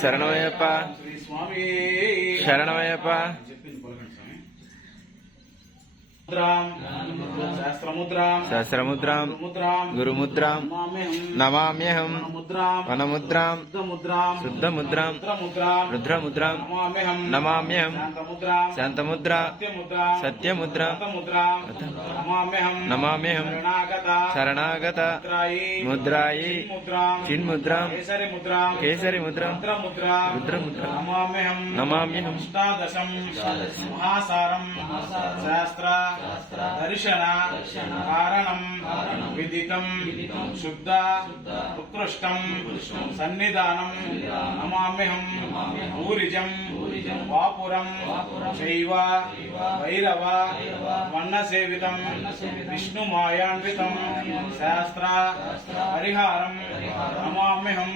శరణమయ్యప్ప శరణమయ్యప్ప సహస్రముద్రాం గురుముద్రాం నమామ్యహం వనముద్రాం శుద్ధముద్రాం రుద్రముద్రాం నమామ్యహం శాంతముద్రా సత్యముద్రా నమామ్యహం శరణాగత ముద్రాయి చిన్ముద్రాం కేసరి ముద్రాం రుద్రముద్రా నమామ్యహం మహాసారం శాస్త్ర దర్శన కారణం విదితం శుద్ధ ఉత్కృష్టం సన్నిధానం నమామ్యహం ఊరిజం వాపురం శైవ భైరవ వన్నసేవితం విష్ణుమాయాన్వితం శాస్త్ర పరిహారం నమామ్యహం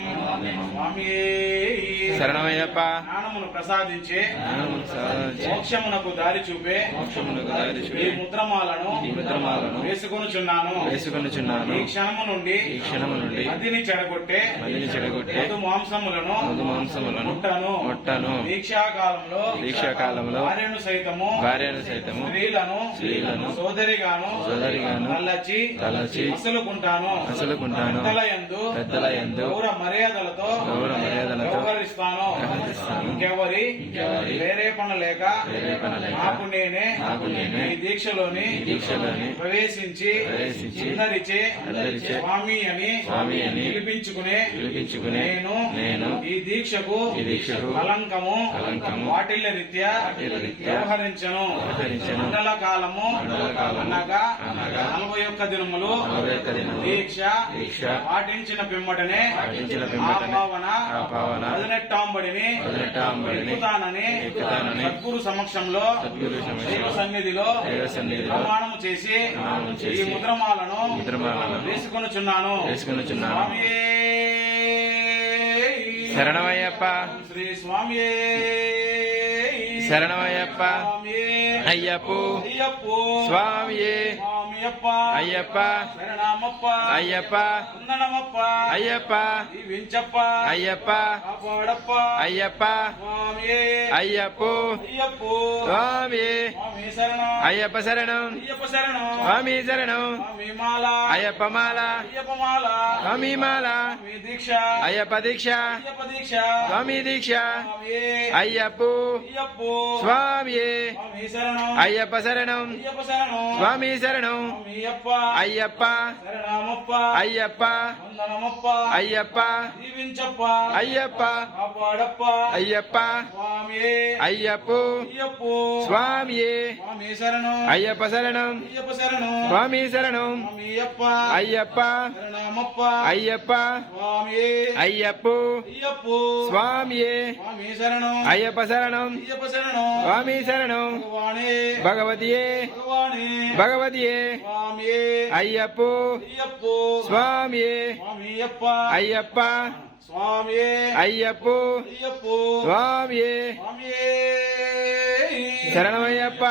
స్వామియే. శరణమయ్యప్ప జ్ఞానమును ప్రసాదించే మోక్షమునకు దారి చూపే ఈ ముద్రమాలను వేసుకొనుచున్నాను. ఈ క్షణము నుండి అదిని చెడగొట్టే మధు మాంసములను ముట్టను. దీక్షాకాలంలో భార్యను సైతము స్త్రీలను సోదరిగాను తలచి అసలుకుంటాను. పెద్దలయందు గౌరవ మర్యాదలతో వ్యవహరిస్తాను. ఇంకెవరి ప్రేరేపణ లేక నాకు నేనే ఈ దీక్షలోని ప్రవేశించి చిందరిచే స్వామి అని పిలిపించుకునే నేను ఈ దీక్షకు కలంకము వాటిల్ల రీత్యా వ్యవహరించను. మండల కాలము అనగా 41 దినములు దీక్ష పాటించిన పిమ్మటనే ఆ భావన 18 ఎక్కుతానని సద్గురు సమక్షంలో దైవ సన్నిధిలో ప్రమాణము చేసి ఈ ముద్రమాలను వేసుకొనుచున్నాను. శరణమయ్యప్ప శ్రీ స్వామియే శరణమయ్యప్ప అయ్యప్పో స్వామియే అయ్యప్ప శరణమప్ప అయ్యప్ప వందనమప్ప అయ్యప్ప దీవించప్ప అయ్యప్ప కాపాడప్ప అయ్యప్ప స్వామియే అయ్యప్పో స్వామియే అయ్యప్ప శరణం స్వామి శరణం అయ్యప్ప మాల స్వామి మాల దీక్ష అయ్యప్ప దీక్ష స్వామి దీక్ష అయ్యప్పో స్వామియే అయ్యప్ప శరణం స్వామి శరణం అయ్యప్ప అయ్యప్ప అయ్యప్ప అయ్యప్ప అయ్యప్ప అయ్యప్పో స్వామియే అయ్యప్ప శరణం స్వామి శరణం అయ్యప్ప అయ్యప్ప అయ్యప్పో స్వామియే అయ్యప్ప శరణం స్వామి శరణం భగవతియే అయ్యప్పో స్వామియే అయ్యప్ప అయ్యప్పో స్వామియే శరణమయ్యప్ప.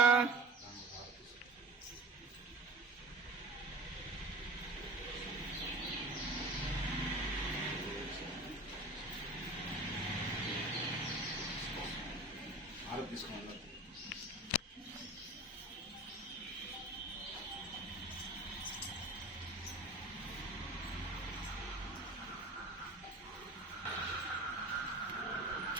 తీసుకోండి.